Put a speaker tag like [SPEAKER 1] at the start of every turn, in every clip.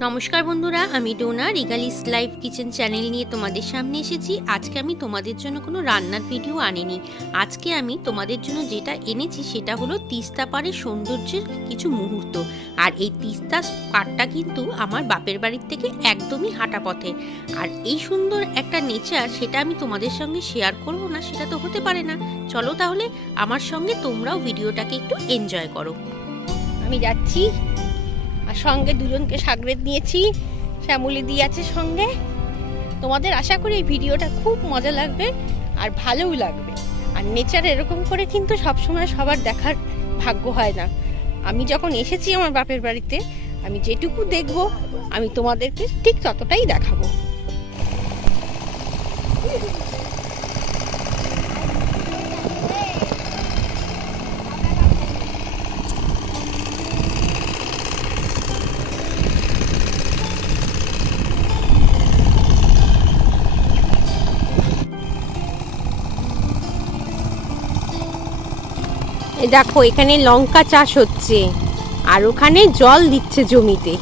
[SPEAKER 1] নমস্কার বন্ধুরা, আমি ডোনা, রিগালিস লাইভ কিচেন চ্যানেল নিয়ে তোমাদের সামনে এসেছি। আজকে আমি তোমাদের জন্য কোনো রান্নার ভিডিও আনিনি। আজকে আমি তোমাদের জন্য যেটা এনেছি সেটা হলো তিস্তা পাড়ের সৌন্দর্যের কিছু মুহূর্ত। আর এই তিস্তা পাড়টা কিন্তু আমার বাপের বাড়ির থেকে একদমই হাঁটা পথে। আর এই সুন্দর একটা নেচার সেটা আমি তোমাদের সঙ্গে শেয়ার করব না, সেটা তো হতে পারে না। চলো তাহলে আমার সঙ্গে তোমরাও ভিডিওটাকে একটু এনজয় করো।
[SPEAKER 2] আমি যাচ্ছি। আর সঙ্গে দুজনকে সাগরেদ নিয়েছি, শ্যামলি দি আছে সঙ্গে। তোমাদের আশা করি এই ভিডিওটা খুব মজা লাগবে আর ভালোও লাগবে। আর নেচার এরকম করে কিন্তু সবসময় সবার দেখার ভাগ্য হয় না। আমি যখন এসেছি আমার বাপের বাড়িতে, আমি যেটুকু দেখব, আমি তোমাদেরকে ঠিক ততটাই দেখাবো। দেখো, এখানে লঙ্কা চাষ হচ্ছে আর ওখানে জল দিচ্ছে জমিতে।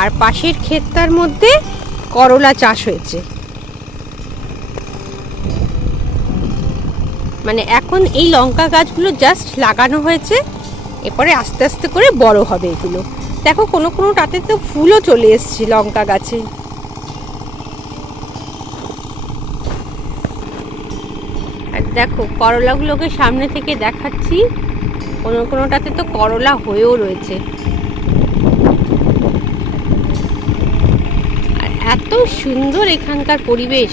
[SPEAKER 2] আর পাশের ক্ষেতটার মধ্যে করলা চাষ হয়েছে। মানে এখন এই লঙ্কা গাছগুলো জাস্ট লাগানো হয়েছে, এরপরে আস্তে আস্তে করে বড় হবে এগুলো। দেখো, কোনো কোনোটাতে তো ফুলও চলে এসছে লঙ্কা গাছে। দেখো, করলাগুলোকে সামনে থেকে দেখাচ্ছি। কোনো কোনোটাতে তো করলা হয়েও রয়েছে। আর এত সুন্দর এখানকার পরিবেশ।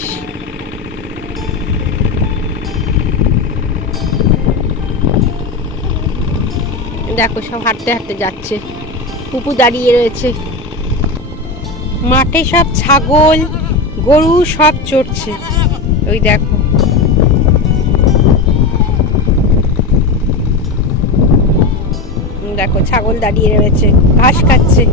[SPEAKER 2] দেখো, সব হাঁটতে হাঁটতে যাচ্ছে। পুপু দাঁড়িয়ে রয়েছে। মাঠে সব ছাগল, গরু সব চড়ছে। ওই দেখো। দেখো ছাগল দাঁড়িয়ে রয়েছে ঘাস খাচ্ছে।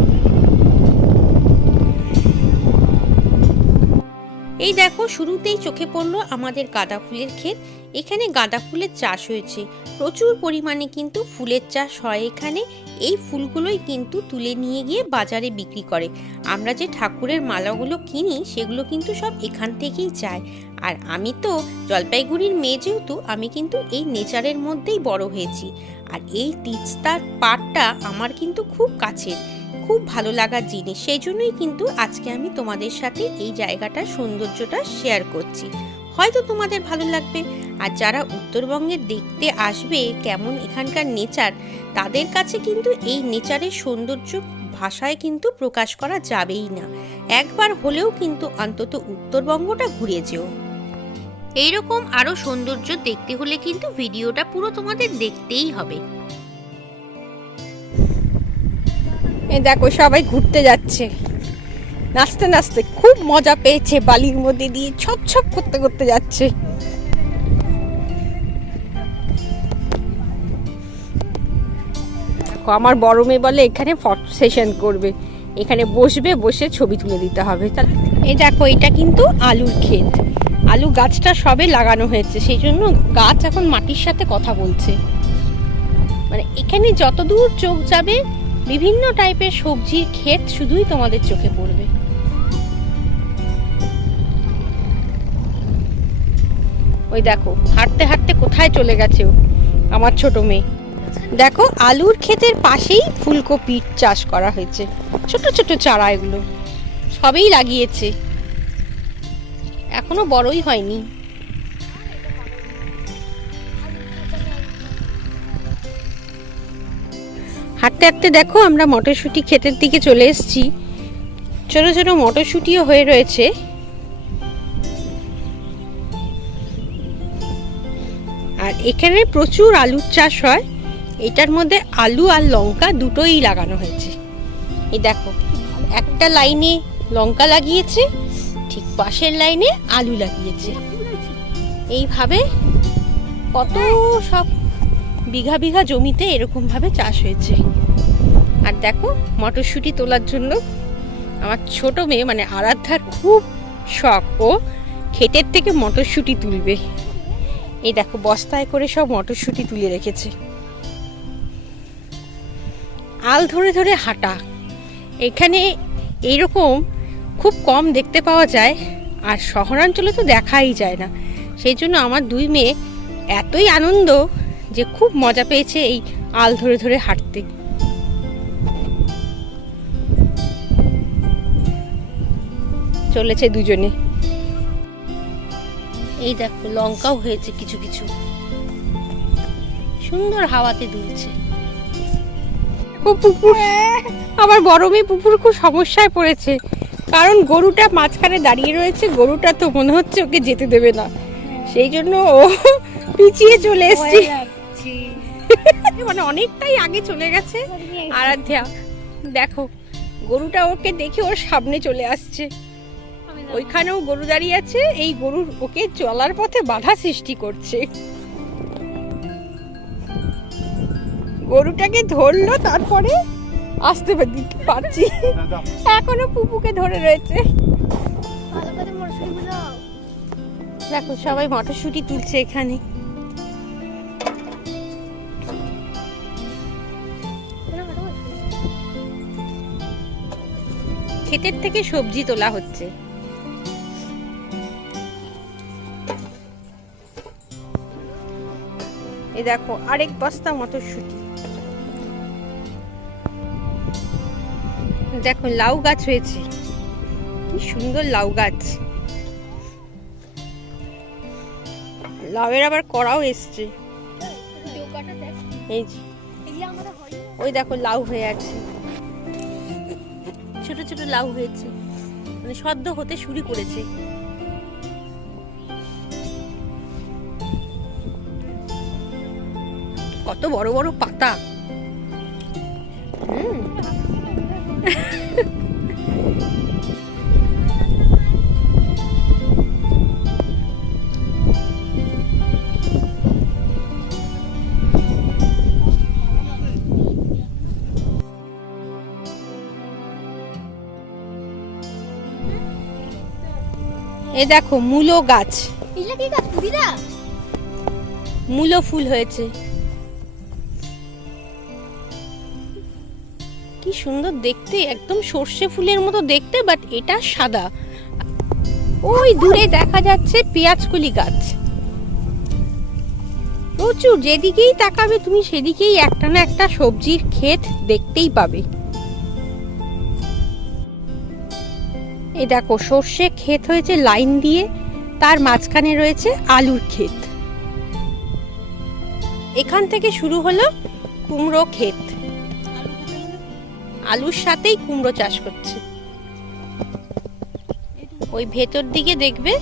[SPEAKER 1] এই দেখো, শুরুতেই চোখে পড়ল আমাদের গাঁদা ফুলের ক্ষেত। এখানে গাঁদা ফুলের চাষ হয়েছে। প্রচুর পরিমাণে কিন্তু ফুলের চাষ হয় এখানে। এই ফুলগুলোই কিন্তু তুলে নিয়ে গিয়ে বাজারে বিক্রি করে। আমরা যে ঠাকুরের মালাগুলো কিনি, সেগুলো কিন্তু সব এখান থেকেই চাই আর আমি তো জলপাইগুড়ির মেয়ে যেহেতু, আমি কিন্তু এই নেচারের মধ্যেই বড় হয়েছি। আর এই তিস্তার পাড়টা আমার কিন্তু খুব কাছের। খুব ভালো লাগার জিনিস। সেই জন্যই কিন্তু আজকে আমি তোমাদের সাথে এই জায়গাটার সৌন্দর্যটা শেয়ার করছি। হয়তো তোমাদের ভালো লাগবে। আর যারা উত্তরবঙ্গে দেখতে আসবে কেমন এখানকার নেচার তাদের কাছে কিন্তু এই নেচারের সৌন্দর্য ভাষায় কিন্তু প্রকাশ করা যাবেই না। একবার হলেও কিন্তু অন্তত উত্তরবঙ্গটা ঘুরে যেও। এইরকম আরও সৌন্দর্য দেখতে হলে কিন্তু ভিডিওটা পুরো তোমাদের দেখতেই হবে।
[SPEAKER 2] এই দেখো, সবাই ঘুরতে যাচ্ছে। নাচতে নাচতে খুব মজা পেয়েছে বালির মধ্যে দিয়ে, ছপ ছপ করতে করতে যাচ্ছে। আমার বড় মেয়ে বলে এখানে ফটো সেশন করবে। এখানে বসবে, বসে ছবি তুলে দিতে হবে। তাহলে এই দেখো, এটা কিন্তু আলুর ক্ষেত। আলু গাছটা সবে লাগানো হয়েছে, সেই জন্য গাছ এখন মাটির সাথে কথা বলছে। মানে এখানে যতদূর চোখ যাবে বিভিন্ন টাইপের সবজির ক্ষেত শুধুই তোমাদের চোখে পড়বে। ওই দেখো, হাঁটতে হাঁটতে কোথায় চলে গেছে ও, আমার ছোট মেয়ে। দেখো, আলুর ক্ষেতের পাশেই ফুলকপি চাষ করা হয়েছে। ছোট ছোট চারা এগুলো। সবেই লাগিয়েছে। এখনও বড়ই হয়নি। হাঁটতে হাঁটতে দেখো, আমরা মটরশুঁটি ক্ষেতের দিকে চলে এসেছি। ছোট ছোট মটরশুঁটিও হয়ে রয়েছে। আর এখানে প্রচুর আলুর চাষ হয়। এটার মধ্যে আলু আর লঙ্কা দুটোই লাগানো হয়েছে। এই দেখো, একটা লাইনে লঙ্কা লাগিয়েছে, ঠিক পাশের লাইনে আলু লাগিয়েছে। এইভাবে কত সব বিঘা বিঘা জমিতে এরকম ভাবে চাষ হয়েছে। আর দেখো, মটরশুঁটি তোলার জন্য আমার ছোট মেয়ে মানে আরাধ্যার খুব শখ, ও ক্ষেতের থেকে মটরশুঁটি তুলবে। এই দেখো, বস্তায় করে সব মটরশুঁটি তুলে রেখেছে। আল ধরে ধরে হাঁটা। এখানে এইরকম খুব কম দেখতে পাওয়া যায়, আর শহরাঞ্চলে তো দেখাই যায় না। সেই জন্য আমার দুই মেয়ে এতই আনন্দ যে খুব মজা পেয়েছে এই আল ধরে ধরে হাঁটতে। চলেছে দুজনে। এই দেখো লঙ্কাও হয়েছে কিছু কিছু। সুন্দর হাওয়াতে দুলছে। ও পুকুর। আমার বড় মেয়ে পুকুর খুব সমস্যায় পড়েছে। কারণ গরুটা মাঝখানে দাঁড়িয়ে রয়েছে গরুটা তো মনে হচ্ছে ওকে যেতে দেবে না। সেই জন্য ও পিছিয়ে চলে এসছে। মানে অনেকটাই আগে চলে গেছে। আরাধ্যা দেখো গরুটা ওকে দেখে ওর সামনে চলে আসছে। ওইখানেও গরু দাঁড়িয়ে আছে এই গরুর ওকে চলার পথে বাধা সৃষ্টি করছে। গরুটাকে ধরলো তারপরে আসতে পারি- পারছি। এখনও পুপুকে ধরে রয়েছে। দেখো সবাই মটরশুঁটি তুলছে এখানে। ক্ষেতের থেকে সবজি তোলা হচ্ছে। এই দেখো আরেক বস্তা মটরশুঁটি। দেখো লাউ গাছ হয়েছে। কি সুন্দর লাউ গাছ। লাউয়ের আবার কড়াও এসছে। এই যে। ওই দেখো লাউ হয়ে আছে। ছোট ছোট লাউ হয়েছে। মানে সদ্য হতে শুরু করেছে। কত বড় বড় পাতা। হুম। এই দেখো মূলো গাছ।
[SPEAKER 3] কি
[SPEAKER 2] মূলো ফুল হয়েছে। কি সুন্দর দেখতে একদম সর্ষে ফুলের মতো দেখতে বাট এটা সাদা। ওই দূরে দেখা যাচ্ছে পেঁয়াজকলি গাছ। প্রচুর যেদিকেই তাকাবে তুমি সেদিকেই একটা না একটা সবজির ক্ষেত দেখতেই পাবে। এই দেখো, সর্ষে ক্ষেত হয়েছে লাইন দিয়ে, তার মাঝখানে রয়েছে আলুর ক্ষেত। এখান থেকে শুরু হলো কুমড়ো ক্ষেত। আলুর সাথেই কুমড়ো চাষ করছে। ওই ভেতর দিকে দেখবে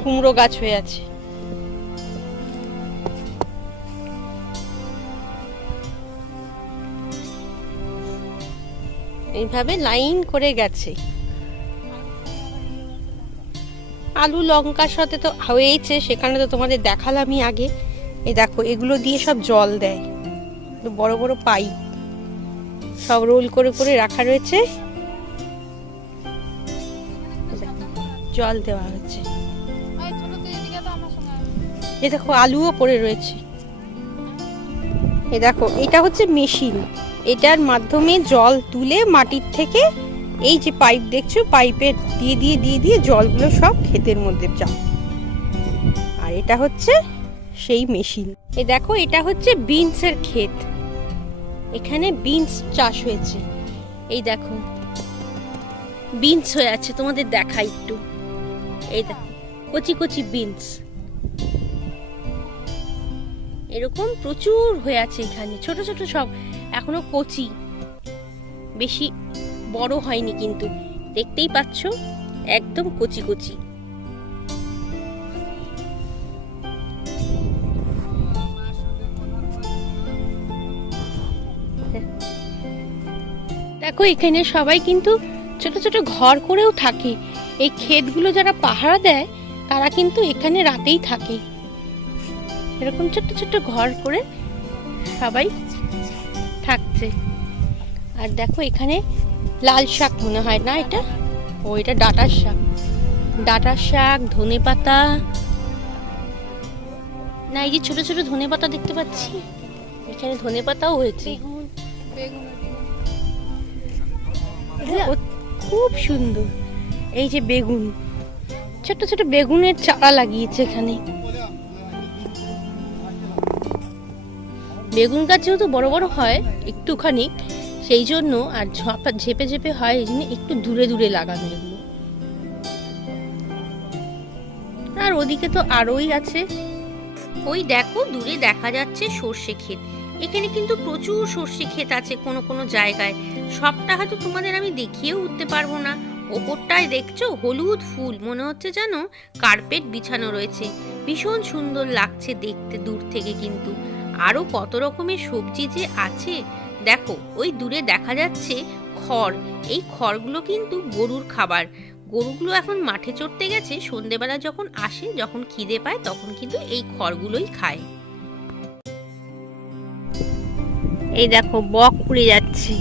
[SPEAKER 2] কুমড়ো গাছ হয়ে আছে। এইভাবে লাইন করে গেছে। আলু, লঙ্কার সাথে তো হয়েইছে, সেখানে তো তোমাদের দেখালামই আগে। এই দেখো, এগুলো দিয়ে সব জল দেয়। বড় বড় পাইপ সব রোল করে করে রাখা রয়েছে। জল দেওয়া হচ্ছে এ দেখো, আলুও পড়ে রয়েছে। এ দেখো, এটা হচ্ছে মেশিন। এটার মাধ্যমে জল তুলে মাটির থেকে এই যে পাইপ দেখছ পাইপে দিয়ে দিয়ে দিয়ে দিয়ে জলগুলো সব ক্ষেতের মধ্যে যায় আর এটা হচ্ছে সেই মেশিন। এ দেখো, এটা হচ্ছে বিনসের ক্ষেত। এখানে বিনস চাষ হয়েছে। এই দেখো, বিনস হয়ে আছে, তোমাদের দেখা একটু। এই দেখো কচি কচি বিনস। এরকম প্রচুর হয়ে আছে এখানে, ছোট ছোট সব, এখনও কচি। বেশি বড় হয়নি কিন্তু। দেখতেই পাচ্ছ, একদম কচি কচি। দেখো, এখানে সবাই কিন্তু ছোট ছোট ঘর করেও থাকে। এই ক্ষেতগুলো যারা পাহারা দেয়, তারা কিন্তু এখানে রাতেই থাকে। এরকম ছোট্ট ছোট্ট ঘর করে সবাই থাকছে। আর দেখো, এখানে লাল শাক মনে হয় না এটা? ও এটা ডাটার শাক। ডাটার শাক ধনে পাতা। না এই যে ছোট ছোট ধনে পাতা দেখতে পাচ্ছি। এখানে ধনে পাতাও হয়েছে। খুব সুন্দর। এই যে বেগুন। ছোট ছোট বেগুনের চারা লাগিয়েছে এখানে। বেগুন গাছ যেহেতু বড় বড় হয় একটুখানি সেই জন্য আর ঝপা, ঝেপে ঝেপে হয় এই জন্য একটু দূরে দূরে লাগানো এগুলো। আর ওদিকে তো আরোই আছে।
[SPEAKER 1] ওই দেখো, দূরে দেখা যাচ্ছে সর্ষে ক্ষেত। এখানে কিন্তু প্রচুর সর্ষে ক্ষেত আছে কোনো কোনো জায়গায়। সবটা হয়তো তোমাদের আমি দেখিয়েও উঠতে পারব না। ওপরটায় দেখছ, হলুদ ফুল, মনে হচ্ছে যেন কার্পেট বিছানো রয়েছে। ভীষণ সুন্দর লাগছে দেখতে দূর থেকে কিন্তু। আরও কত রকমের সবজি যে আছে? দেখো, ওই দূরে দেখা যাচ্ছে খড়। এই খড়গুলো কিন্তু গরুর খাবার। গরুগুলো এখন মাঠে চড়তে গেছে, সন্ধেবেলা যখন আসে, যখন খিদে পায়, তখন কিন্তু এই খড়গুলোই খায়।
[SPEAKER 2] এই দেখো, বক উড়ে যাচ্ছে।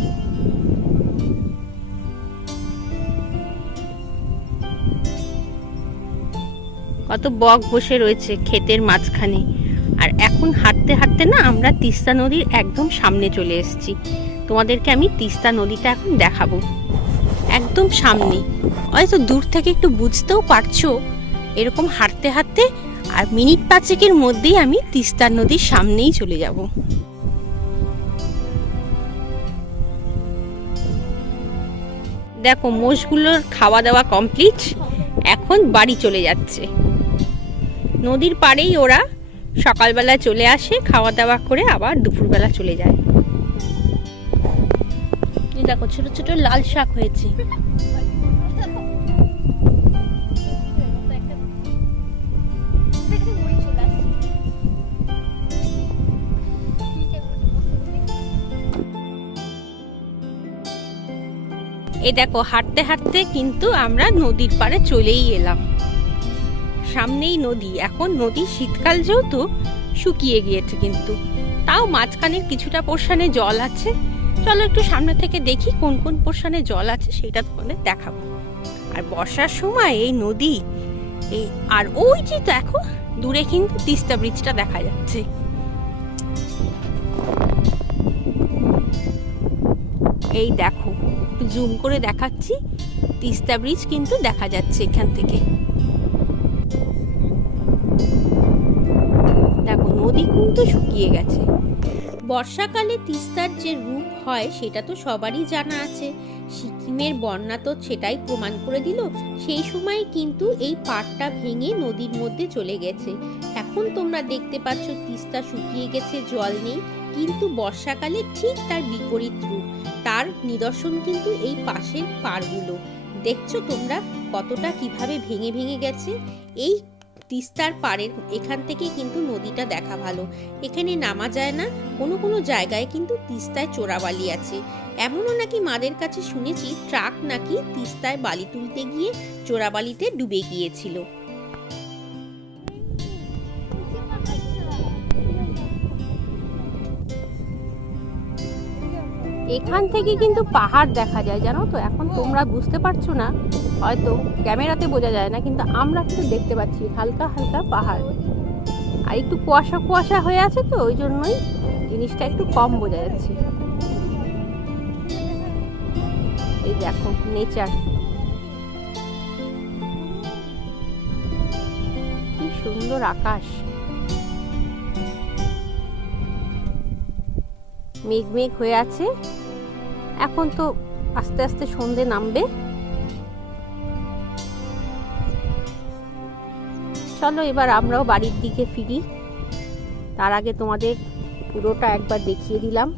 [SPEAKER 2] কত বক বসে রয়েছে ক্ষেতের মাঝখানে। আর এখন হাঁটতে হাঁটতে না আমরা তিস্তা নদীর একদম সামনে চলে এসেছি। তোমাদেরকে আমি তিস্তা নদীটা এখন দেখাবো। একদম সামনে। হয়তো দূর থেকে একটু বুঝতেও পারছ এরকম হাঁটতে হাঁটতে আর মিনিট পাঁচেকের মধ্যেই আমি তিস্তা নদীর সামনেই চলে যাব। দেখো, মোষগুলোর খাওয়া দাওয়া কমপ্লিট। এখন বাড়ি চলে যাচ্ছে। নদীর পাড়েই ওরা সকালবেলা চলে আসে খাওয়া দাওয়া করে আবার দুপুরবেলা চলে যায়। দেখো ছোট ছোট লাল শাক হয়েছে। এই দেখো হাঁটতে হাঁটতে কিন্তু আমরা নদীর পাড়ে চলেই এলাম। সামনেই নদী, এখন নদী শীতকাল যেহেতু, শুকিয়ে গিয়েছে কিন্তু। তাও মাঝখানের কিছুটা পোর্শনে জল আছে। চলো একটু সামনে থেকে দেখি কোন কোন পোর্শনে জল আছে, সেটা তোমাদের দেখাবো। আর বর্ষার সময় এই নদী, এই, আর ওই যে দেখো, দূরে কিন্তু তিস্তা ব্রিজটা দেখা যাচ্ছে। এই দেখো, জুম করে দেখাচ্ছি, তিস্তা ব্রিজ কিন্তু দেখা যাচ্ছে এখান থেকে। কিন্তু শুকিয়ে গেছে।
[SPEAKER 1] বর্ষাকালে তিস্তার যে রূপ হয়, সেটা তো সবারই জানা আছে। সিকিমের বন্যা তো সেটাই প্রমাণ করে দিল, সেই সময় কিন্তু এই পাড়টা ভেঙে নদীর মধ্যে চলে গেছে। এখন তোমরা দেখতে পাচ্ছ তিস্তা শুকিয়ে গেছে, জল নেই, কিন্তু বর্ষাকালে ঠিক তার বিপরীত রূপ। তার নিদর্শন কিন্তু এই পাশের পাড়গুলো। দেখছ তোমরা কতটা কীভাবে ভেঙে ভেঙে গেছে? এই তিস্তার পাড়ের এখান থেকে কিন্তু নদীটা দেখা ভালো। এখানে নামা যায় না, কোনো কোনো জায়গায় কিন্তু তিস্তায় চোরাবালি আছে। এমনও নাকি মাদের কাছে শুনেছি ট্রাক নাকি তিস্তায় বালি তুলতে গিয়ে চোরাবালিতে ডুবে গিয়েছিল।
[SPEAKER 2] এখান থেকে কিন্তু পাহাড় দেখা যায়, জানো তো? এখন তোমরা বুঝতে পারছ না হয়তো ক্যামেরাতে বোঝা যায় না, কিন্তু আমরা কিন্তু দেখতে পাচ্ছি হালকা হালকা পাহাড়। আর একটু কুয়াশা কুয়াশা হয়ে আছে তো, ওই জন্যই জিনিসটা একটু কম বোঝা যাচ্ছে। এই দেখো নেচার কি সুন্দর আকাশ। মেঘ মেঘ হয়ে আছে। এখন তো আস্তে আস্তে সন্ধে নামবে। চলো এবার আমরাও বাড়ির দিকে ফিরি। তার আগে তোমাদের পুরোটা একবার দেখিয়ে দিলাম।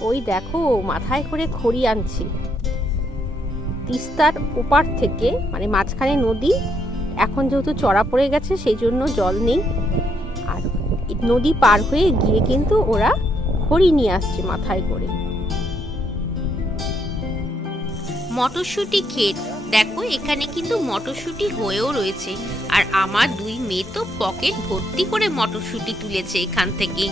[SPEAKER 2] ওই দেখো, মাথায় করে খড়ি আনছে। তিস্তার ওপার থেকে মানে মাঝখানে নদী, এখন যেহেতু চড়া পড়ে গেছে, সেই জন্য জল নেই। আর নদী পার হয়ে গিয়ে কিন্তু ওরা খড়ি নিয়ে আসছে মাথায় করে।
[SPEAKER 1] মটরশুঁটি ক্ষেত দেখো এখানে কিন্তু মটরশুঁটি হয়েও রয়েছে। আর আমার দুই মেয়ে তো পকেট ভর্তি করে মটরশুঁটি তুলেছে এখান থেকে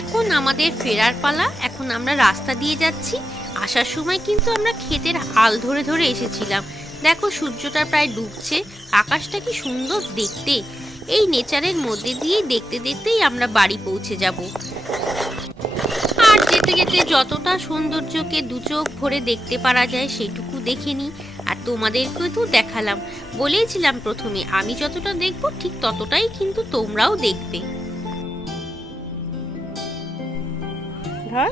[SPEAKER 1] এখন আমাদের ফেরার পালা এখন আমরা রাস্তা দিয়ে যাচ্ছি। আসার সময় কিন্তু আমরা ক্ষেতের হাল ধরে ধরে এসেছিলাম।
[SPEAKER 2] দেখো সূর্যটা প্রায় ডুবছে। আকাশটা কি সুন্দর দেখতে। এই নেচারের মধ্যে দিয়ে দেখতে দেখতেই আমরা বাড়ি পৌঁছে যাব। আর যেতে যেতে যতটা সৌন্দর্যকে দু চোখ ভরে দেখতে পারা যায় সেটুকু দেখে নিই আর তোমাদেরকেও তো দেখালাম। বলেইছিলাম প্রথমে, আমি যতটা দেখব ঠিক ততটাই কিন্তু তোমরাও দেখবে।
[SPEAKER 1] ধর।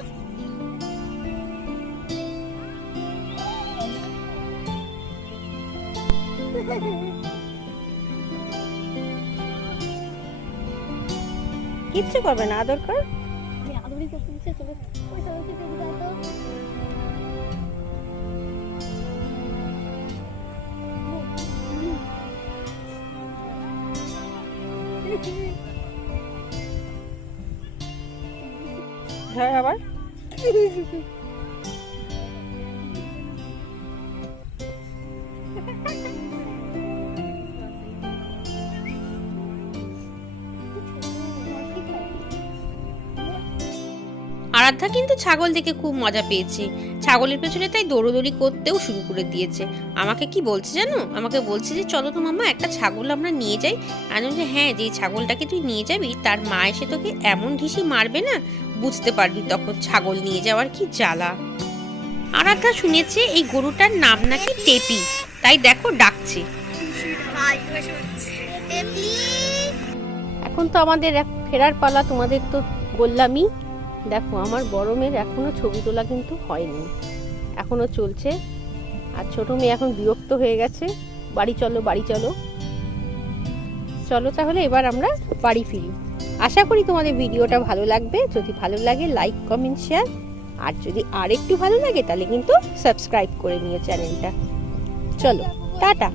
[SPEAKER 1] কিচ্ছু করবে না আদর কর। ধর আবার।
[SPEAKER 2] আরাধ্যা কিন্তু ছাগল দেখে খুব মজা পেয়েছে। ছাগলের পেছনে তাই দৌড়োদৌড়ি করতেও শুরু করে দিয়েছে। আমাকে কি বলছে জানো? আমাকে বলছে যে, চলো তো মামা একটা ছাগল আমরা নিয়ে যাই। আমি বলছি হ্যাঁ যে ছাগলটাকে তুই নিয়ে যাবি, তার মা এসে তোকে এমন ঢিসি মারবে না, বুঝতে পারবি তখন ছাগল নিয়ে যাওয়ার কি জ্বালা। আরাধ্যা শুনেছে এই গরুটার নাম নাকি টেপি। তাই দেখো, ডাকছে।
[SPEAKER 1] এখন তো আমাদের ফেরার পালা তোমাদের তো বললামই। দেখো, আমার বড় মেয়ের এখনও ছবি তোলা কিন্তু হয়নি। এখনও চলছে। আর ছোট মেয়ে এখন বিরক্ত হয়ে গেছে। বাড়ি চলো বাড়ি চলো। চলো তাহলে এবার আমরা বাড়ি ফিরি। আশা করি তোমাদের ভিডিওটা ভালো লাগবে। যদি ভালো লাগে লাইক কমেন্ট শেয়ার আর যদি আর একটু ভালো লাগে, তাহলে কিন্তু সাবস্ক্রাইব করে নিও চ্যানেলটা। চলো, টাটা।